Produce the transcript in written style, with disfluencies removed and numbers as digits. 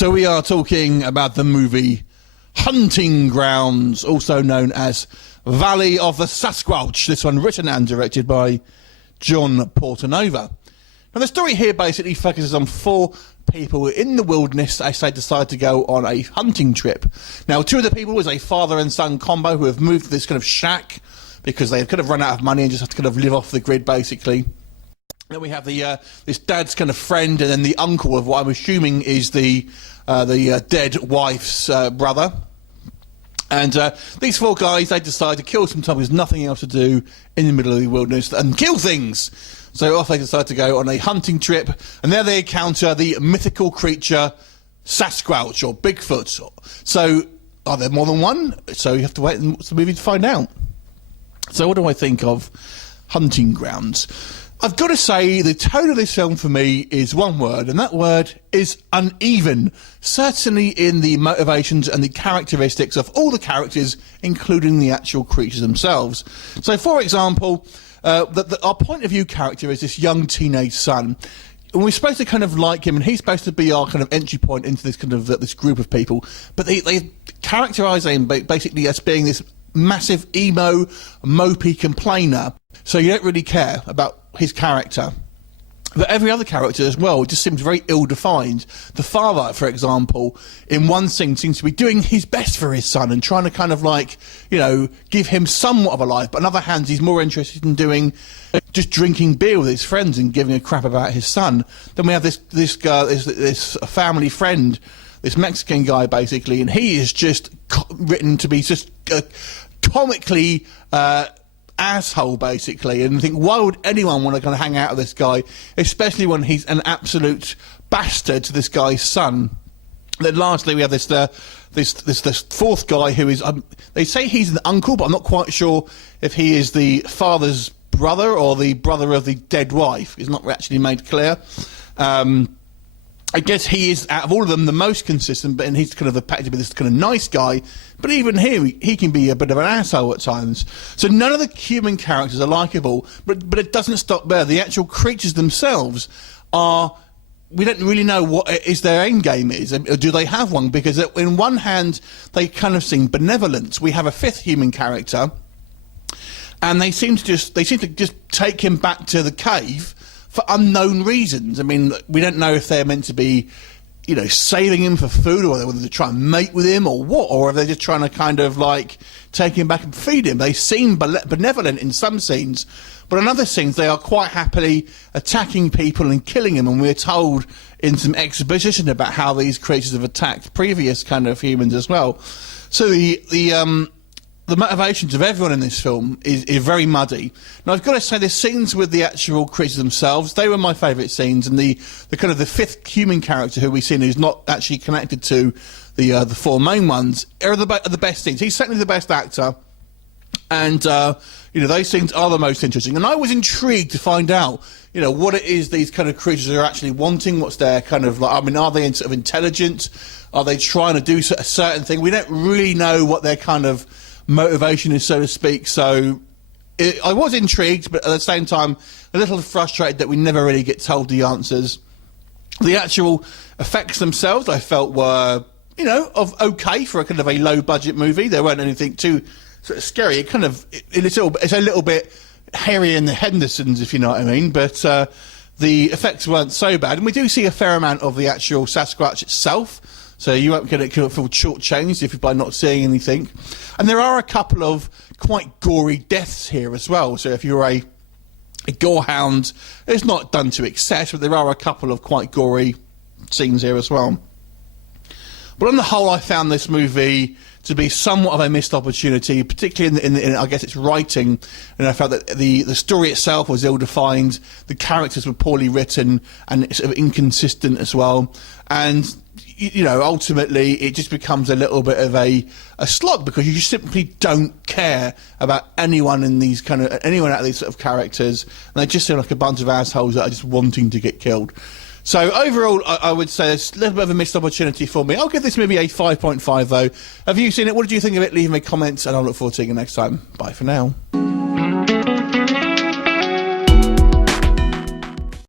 So we are talking about the movie Hunting Grounds, also known as Valley of the Sasquatch. This one written and directed by John Portanova. Now the story here basically focuses on four people in the wilderness as they decide to go on a hunting trip. Now two of the people is a father and son combo who have moved to this kind of shack because they've kind of run out of money and just have to kind of live off the grid basically. Then we have the this dad's kind of friend, and then the uncle of what I'm assuming is the dead wife's brother. And these four guys, they decide to kill some time. There's nothing else to do in the middle of the wilderness and kill things. So off they decide to go on a hunting trip, and there they encounter the mythical creature Sasquatch or Bigfoot. So are there more than one? So you have to wait and watch the movie to find out. So what do I think of Hunting Grounds? I've got to say, the tone of this film for me is one word, and that word is uneven. Certainly in the motivations and the characteristics of all the characters, including the actual creatures themselves. So, for example, our point of view character is this young teenage son. And we're supposed to kind of like him, and he's supposed to be our kind of entry point into this kind of this group of people. But they characterise him basically as being this massive emo, mopey complainer. So you don't really care about his character. But every other character as well just seems very ill-defined. The father, for example, in one scene seems to be doing his best for his son and trying to kind of like, you know, give him somewhat of a life. But on the other hand, he's more interested in doing just drinking beer with his friends and giving a crap about his son. Then we have this family friend, this Mexican guy basically, and he is just written to be just comically asshole basically, and I think why would anyone want to kind of hang out with this guy, especially when he's an absolute bastard to this guy's son. Then lastly we have this fourth guy who is they say he's an uncle, but I'm not quite sure if he is the father's brother or the brother of the dead wife. It's not actually made clear. I guess he is, out of all of them, the most consistent, but he's kind of appeared to be this kind of nice guy. But even here, he can be a bit of an asshole at times. So none of the human characters are likeable, but it doesn't stop there. The actual creatures themselves are... We don't really know what is their end game is. Or do they have one? Because in one hand, they kind of seem benevolent. We have a fifth human character, and they seem to just take him back to the cave for unknown reasons. I mean, we don't know if they're meant to be, you know, saving him for food, or whether they're trying to mate with him, or what, or if they're just trying to kind of like take him back and feed him. They seem benevolent in some scenes, but in other scenes they are quite happily attacking people and killing them. And we're told in some exposition about how these creatures have attacked previous kind of humans as well. So the motivations of everyone in this film is very muddy. Now, I've got to say, the scenes with the actual creatures themselves, they were my favourite scenes, and the kind of the fifth human character who we've seen who's not actually connected to the four main ones are the best scenes. He's certainly the best actor, and you know, those scenes are the most interesting. And I was intrigued to find out, you know, what it is these kind of creatures are actually wanting. What's their kind of like? I mean, are they sort of intelligent? Are they trying to do a certain thing? We don't really know what their kind of motivation is, so to speak. So I was intrigued, but at the same time a little frustrated that we never really get told the answers. The actual effects themselves I felt were, you know, okay for a kind of a low budget movie. There weren't anything too sort of scary. It's a little bit Harry and the Hendersons, if you know what I mean, but the effects weren't so bad. And we do see a fair amount of the actual Sasquatch itself, so you won't feel shortchanged by not seeing anything. And there are a couple of quite gory deaths here as well. So if you're a gorehound, it's not done to excess, but there are a couple of quite gory scenes here as well. But on the whole, I found this movie to be somewhat of a missed opportunity, particularly in I guess its writing. And I felt that the story itself was ill-defined, the characters were poorly written, and sort of inconsistent as well. And you know, ultimately it just becomes a little bit of a slog, because you just simply don't care about anyone out of these sort of characters, and they just seem like a bunch of assholes that are just wanting to get killed. So overall, I would say it's a little bit of a missed opportunity for me. I'll give this movie a 5.5 though. Have you seen it? What did you think of it? Leave me comments, and I'll look forward to seeing you next time. Bye for now.